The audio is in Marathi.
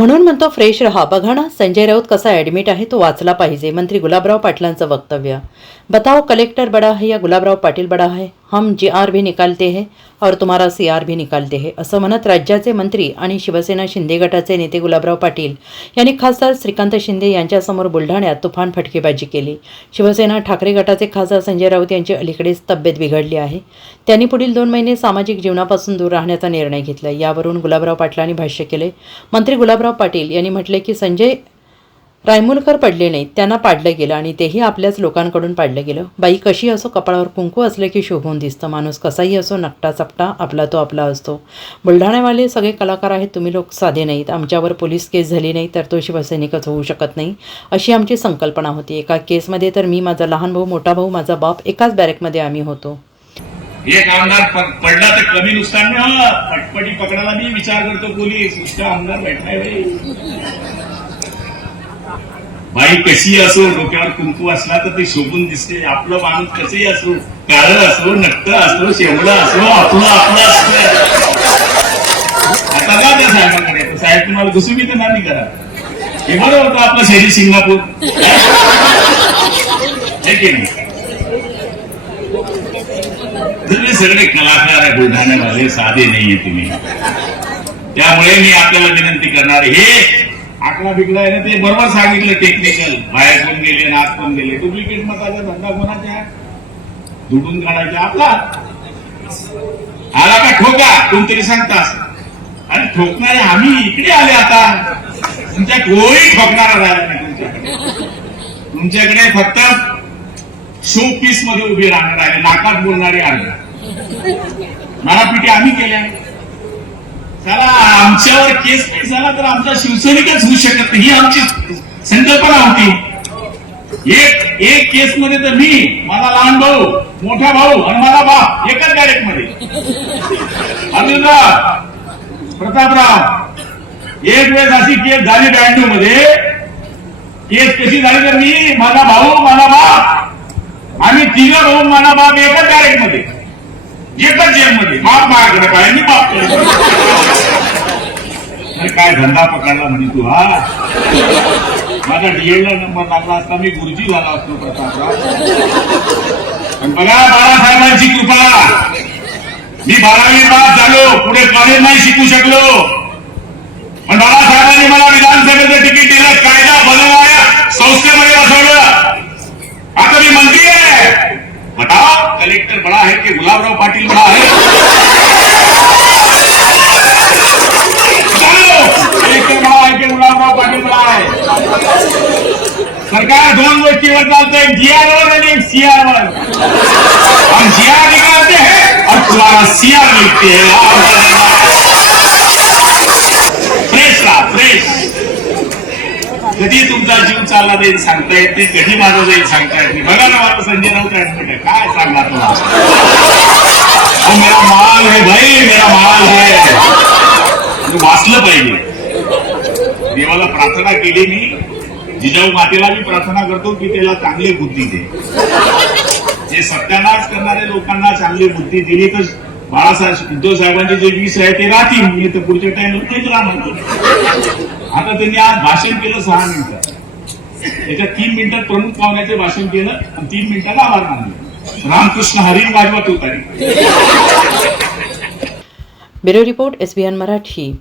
म्हणून म्हणतो फ्रेश रहा. बघा ना संजय राऊत कसा ॲडमिट आहे तो वाचला पाहिजे. मंत्री गुलाबराव पाटलांचं वक्तव्य. बताओ कलेक्टर बडा है या गुलाबराव पाटील बडा है हम जी आर भी निकालते हैं और तुम्हारा सी आर भी निकालते है असं म्हणत राज्याचे मंत्री आणि शिवसेना शिंदे गटाचे नेते गुलाबराव पाटील यांनी खासदार श्रीकांत शिंदे यांच्यासमोर बुलढाण्यात तुफान फटकेबाजी केली. शिवसेना ठाकरे गटाचे खासदार संजय राऊत यांची अलीकडेच तब्येत बिघडली आहे. त्यांनी पुढील दोन महिने सामाजिक जीवनापासून दूर राहण्याचा निर्णय घेतला. यावरून गुलाबराव पाटलांनी भाष्य केले. मंत्री गुलाबराव पाटील यांनी म्हटले की संजय रायमुलकर पडले नाहीत. त्यांना पाडलं गेलं आणि तेही आपल्याच लोकांकडून पाडलं गेलं. बाई कशी असो कपाळावर कुंकू असलं की शोभून दिसतं. माणूस कसाही असो नकटा चपटा आपला तो आपला असतो. बुलढाण्यावाले सगळे कलाकार आहेत. तुम्ही लोक साधे नाहीत. आमच्यावर पोलीस केस झाली नाही तर तो शिवसैनिकच होऊ शकत नाही अशी आमची संकल्पना होती. एका केसमध्ये तर मी माझा लहान भाऊ मोठा भाऊ माझा बाप एकाच बॅरेकमध्ये आम्ही होतो. एक आमदार पडला तर कमी नुकसान नाही पटपटी पकडायला मी विचार करतो पोलीस. आमदार बैठा बाई कशी असो डोक्यावर कुंकू असला तर ते शोभून दिसते. आपलं माणूस कसंही असो काळ असो नक्क असो शेवडं असो आपलं आपलं असतं. आता का त्या साहेबांकडे तर साहेब तुम्हाला घुसुमी तर नाही करा हे बरं होतं आपलं शहरी सिंगापूर. हे की नाही? तुम्ही सगळे कलाकार आहे बुलढाण्यामध्ये साधे नाहीये तुम्ही. त्यामुळे मी आपल्याला विनंती करणार हे आकडा बिकला आहे ना ते बरोबर सांगितलं टेक्निकल बाहेर पण गेले आणि आत पण गेले. डुप्लिकेट मताचा धंदा कोणाचा आहे? दुडून काढायचा आपला. आला का ठोका? कोणतरी सांगतास आणि ठोकणारे आम्ही इकडे आले आता. तुमच्या कोणी ठोकणारा राहिला नाही तुमच्याकडे. तुमच्याकडे फक्त शो पीसमध्ये उभे राहणार आहे. नाकात बोलणारे आहे. मराठीटी आम्ही केल्या चला आमच्यावर केस नाही झाला तर आमचा शिवसैनिकच होऊ शकत नाही. ही आमची संकल्पना होती. एक एक केस मध्ये तर मी माझा लहान भाऊ मोठा भाऊ आणि माझा बाप एकाच डायरेक्टमध्ये अर्जुनराव प्रतापराव एक वेळेस अशी केस झाली ब्याण्णवमध्ये केस कशी झाली तर मी माझा भाऊ माझा बाप आम्ही तिघ भाऊ माझा बाप एकाच डायरेक्टमध्ये एकच जेल मध्ये बाप माझ्याकडे काय मी बाप अरे काय धंदा पकडला म्हणे तू हा? माझा डीएलला नंबर लागला असता मी गुरुजी झाला असतो प्रतापराव पण बघा बाळासाहेबांची कृपा. मी बारावी पास झालो पुढे कॉलेज नाही शिकू शकलो. पण बाळासाहेबांनी मला विधानसभेचं तिकीट दिलं कायदा बनवाया संस्थेमध्ये बसवलं आता मी मंत्री आहे बताओ कलेक्टर बड़ा है कि गुलाबराव पाटिल बड़ा है? कलेक्टर बड़ा है कि गुलाबराव पाटिल बड़ा है। सरकार दोन गोष्टीवर चालतं एक जीआर वर आणि एक सीआर वर हम जीआर निकालते हैं और तुम्हारा सीआर लिखते हैं फ्रेश राहा फ्रेश कधी तुमचा जीव चालला जाईल सांगता येत नाही कधी माझा जाईल सांगता येत नाही. बघा ना माझं संजय राऊत ऍडमिट आहे काय सांगा तुला मेरा माल है भाई मेरा माल है. म्हणजे वाचलं पाहिजे. देवाला प्रार्थना केली मी. जिजाऊ मातेला मी प्रार्थना करतो की त्याला चांगली बुद्धी दे. जे सत्यानाश करणाऱ्या लोकांना चांगली बुद्धी दिली तर बाळासाहेब उद्धव साहेबांचे जे वीस आहे ते राहतील. मी तर पुढच्या टाइम तेच राहणार. आता त्यांनी आज भाषण केलं सहा मिनिटं. त्याच्यात तीन मिनिटात प्रमुख पाहुण्याचे भाषण केलं आणि तीन मिनिटाला आभार मानले रामकृष्ण हरी वाजवत होता bureau report S B N Marathi.